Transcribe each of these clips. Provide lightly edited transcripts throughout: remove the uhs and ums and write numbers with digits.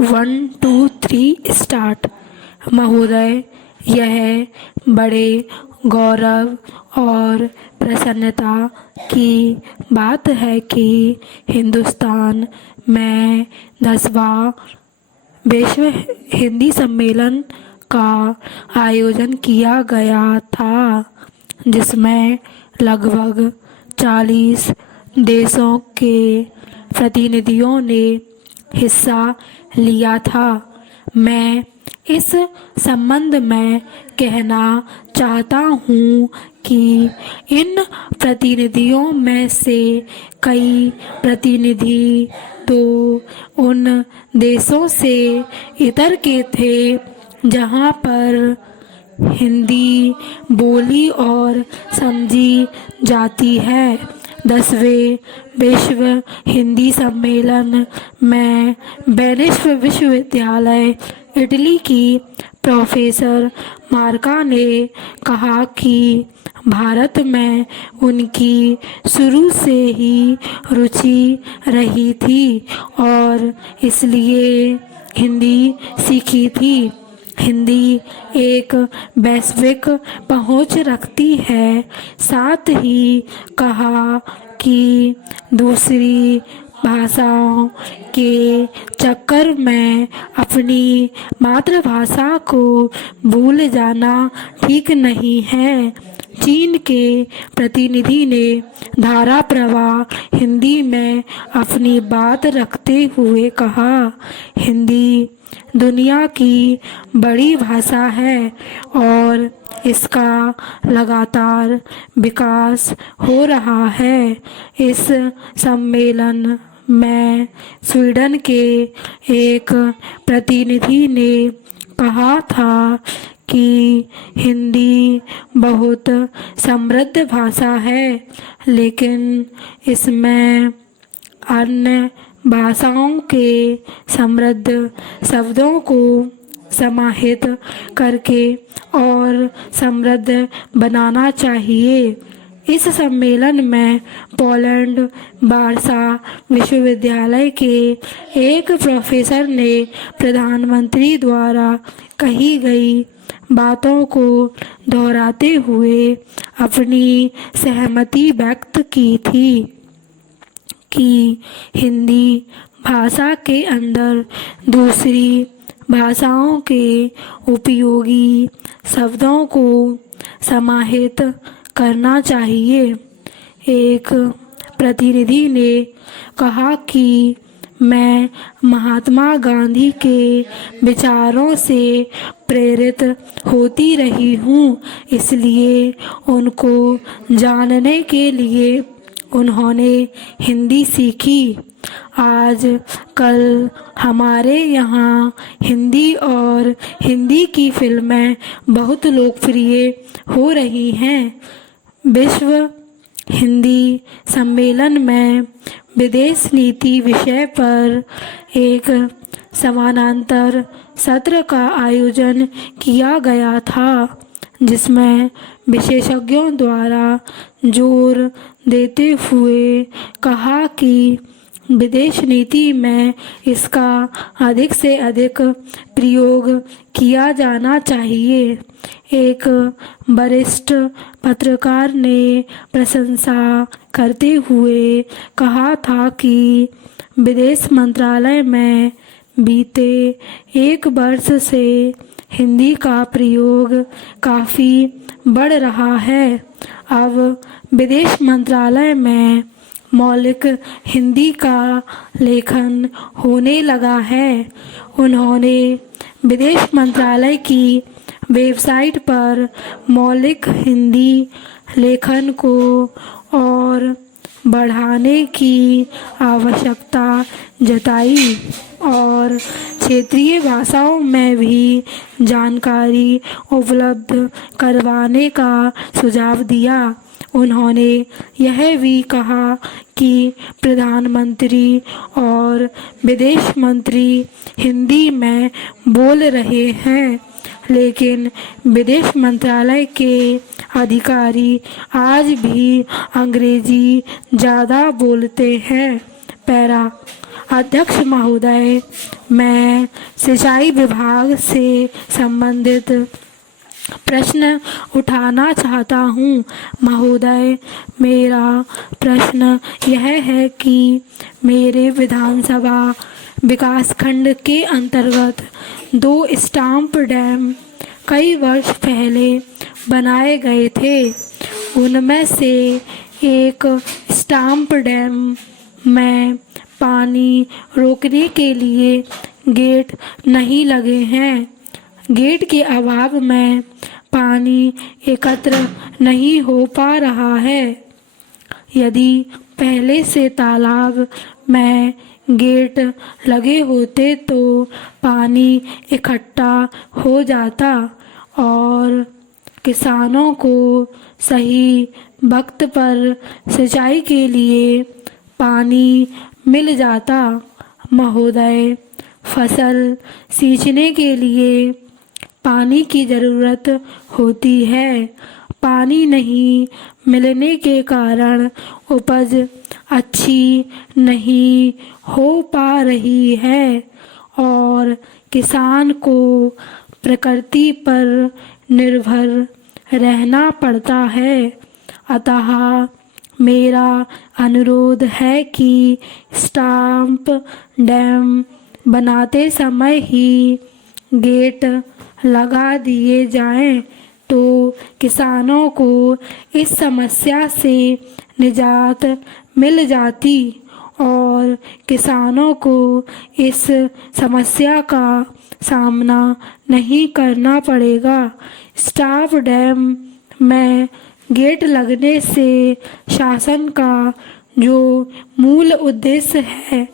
1 2 3 start. महोदय, यह बड़े गौरव और प्रसन्नता की बात है कि हिंदुस्तान में 10वां विश्व हिंदी सम्मेलन का आयोजन किया गया था, जिसमें लगभग 40 देशों के प्रतिनिधियों ने हिस्सा लिया था। मैं इस संबंध में कहना चाहता हूँ कि इन प्रतिनिधियों में से कई प्रतिनिधि तो उन देशों से इतर के थे जहाँ पर हिंदी बोली और समझी जाती है। 10वें विश्व हिंदी सम्मेलन में वेनिस विश्वविद्यालय इटली की प्रोफेसर मार्का ने कहा कि भारत में उनकी शुरू से ही रुचि रही थी और इसलिए हिंदी सीखी थी। हिंदी एक वैश्विक पहुंच रखती है। साथ ही कहा कि दूसरी भाषाओं के चक्कर में अपनी मातृभाषा को भूल जाना ठीक नहीं है। चीन के प्रतिनिधि ने धारा प्रवाह हिंदी में अपनी बात रखते हुए कहा, हिंदी दुनिया की बड़ी भाषा है और इसका लगातार विकास हो रहा है। इस सम्मेलन में स्वीडन के एक प्रतिनिधि ने कहा था कि हिंदी बहुत समृद्ध भाषा है, लेकिन इसमें अन्य भाषाओं के समृद्ध शब्दों को समाहित करके और समृद्ध बनाना चाहिए। इस सम्मेलन में पोलैंड वारसा विश्वविद्यालय के एक प्रोफेसर ने प्रधानमंत्री द्वारा कही गई बातों को दोहराते हुए अपनी सहमति व्यक्त की थी कि हिंदी भाषा के अंदर दूसरी भाषाओं के उपयोगी शब्दों को समाहित करना चाहिए। एक प्रतिनिधि ने कहा कि मैं महात्मा गांधी के विचारों से प्रेरित होती रही हूँ, इसलिए उनको जानने के लिए उन्होंने हिंदी सीखी। आज कल हमारे यहाँ हिंदी और हिंदी की फिल्में बहुत लोकप्रिय हो रही हैं। विश्व हिंदी सम्मेलन में विदेश नीति विषय पर एक समानांतर सत्र का आयोजन किया गया था, जिसमें विशेषज्ञों द्वारा जोर देते हुए कहा कि विदेश नीति में इसका अधिक से अधिक प्रयोग किया जाना चाहिए। एक वरिष्ठ पत्रकार ने प्रशंसा करते हुए कहा था कि विदेश मंत्रालय में बीते 1 वर्ष से हिंदी का प्रयोग काफ़ी बढ़ रहा है। अब विदेश मंत्रालय में मौलिक हिंदी का लेखन होने लगा है। उन्होंने विदेश मंत्रालय की वेबसाइट पर मौलिक हिंदी लेखन को और बढ़ाने की आवश्यकता जताई और क्षेत्रीय भाषाओं में भी जानकारी उपलब्ध करवाने का सुझाव दिया। उन्होंने यह भी कहा कि प्रधानमंत्री और विदेश मंत्री हिंदी में बोल रहे हैं, लेकिन विदेश मंत्रालय के अधिकारी आज भी अंग्रेजी ज़्यादा बोलते हैं। पैरा अध्यक्ष महोदय, मैं सिंचाई विभाग से संबंधित प्रश्न उठाना चाहता हूँ। महोदय, मेरा प्रश्न यह है कि मेरे विधानसभा विकासखंड के अंतर्गत 2 स्टाम्प डैम कई वर्ष पहले बनाए गए थे। उनमें से एक स्टाम्प डैम में पानी रोकने के लिए गेट नहीं लगे हैं। गेट के अभाव में पानी एकत्र नहीं हो पा रहा है। यदि पहले से तालाब में गेट लगे होते तो पानी इकट्ठा हो जाता और किसानों को सही वक्त पर सिंचाई के लिए पानी मिल जाता। महोदय, फसल सींचने के लिए पानी की ज़रूरत होती है। पानी नहीं मिलने के कारण उपज अच्छी नहीं हो पा रही है और किसान को प्रकृति पर निर्भर रहना पड़ता है। अतः मेरा अनुरोध है कि स्टाम्प डैम बनाते समय ही गेट लगा दिए जाएं तो किसानों को इस समस्या से निजात मिल जाती और किसानों को इस समस्या का सामना नहीं करना पड़ेगा। स्टाम्प डैम में गेट लगने से शासन का जो मूल उद्देश्य है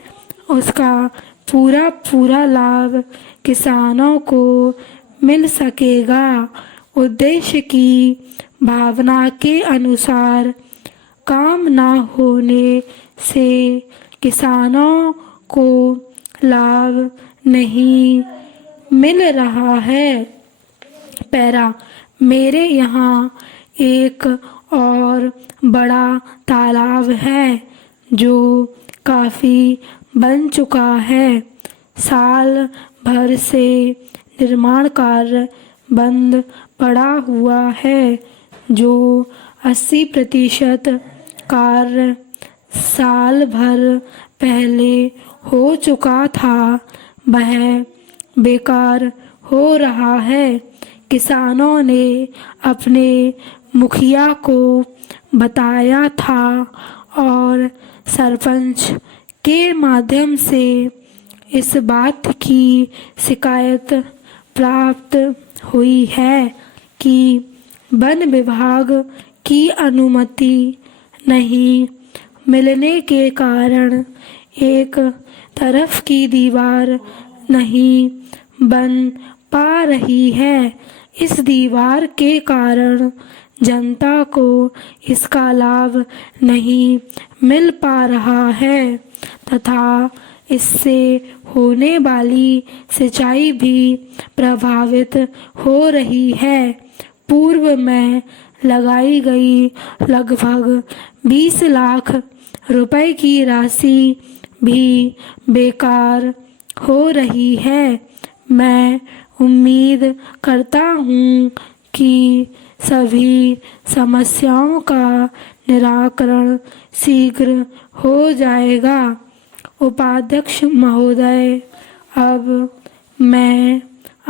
उसका पूरा लाभ किसानों को मिल सकेगा। उद्देश्य की भावना के अनुसार काम न होने से किसानों को लाभ नहीं मिल रहा है। पैरा, मेरे यहाँ एक और बड़ा तालाब है जो काफ़ी बन चुका है। साल भर से निर्माण कार्य बंद पड़ा हुआ है। जो 80% कार्य साल भर पहले हो चुका था वह बेकार हो रहा है। किसानों ने अपने मुखिया को बताया था और सरपंच के माध्यम से इस बात की शिकायत प्राप्त हुई है कि वन विभाग की अनुमति नहीं मिलने के कारण एक तरफ की दीवार नहीं बन पा रही है। इस दीवार के कारण जनता को इसका लाभ नहीं मिल पा रहा है तथा इससे होने वाली सिंचाई भी प्रभावित हो रही है। पूर्व में लगाई गई लगभग 20 लाख रुपए की राशि भी बेकार हो रही है। मैं उम्मीद करता हूँ कि सभी समस्याओं का निराकरण शीघ्र हो जाएगा। उपाध्यक्ष महोदय, अब मैं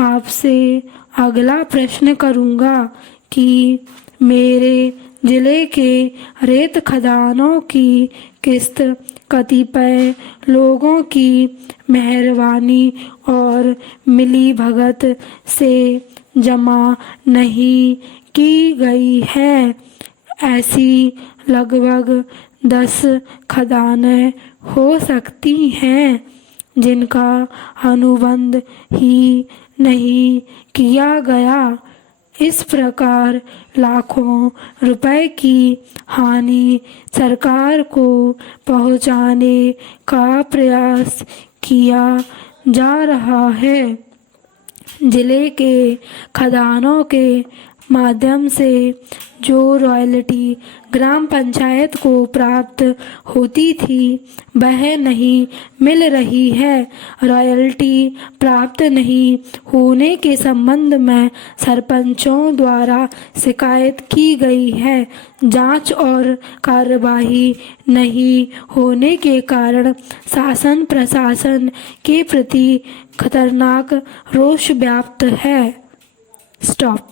आपसे अगला प्रश्न करूँगा कि मेरे ज़िले के रेत खदानों की किस्त कतिपय लोगों की मेहरबानी और मिली भगत से जमा नहीं की गई है। ऐसी लगभग 10 खदानें हो सकती हैं जिनका अनुबंध ही नहीं किया गया। इस प्रकार लाखों रुपए की हानि सरकार को पहुंचाने का प्रयास किया जा रहा है। जिले के खदानों के माध्यम से जो रॉयल्टी ग्राम पंचायत को प्राप्त होती थी वह नहीं मिल रही है। रॉयल्टी प्राप्त नहीं होने के संबंध में सरपंचों द्वारा शिकायत की गई है। जांच और कार्यवाही नहीं होने के कारण शासन प्रशासन के प्रति खतरनाक रोष व्याप्त है। स्टॉप।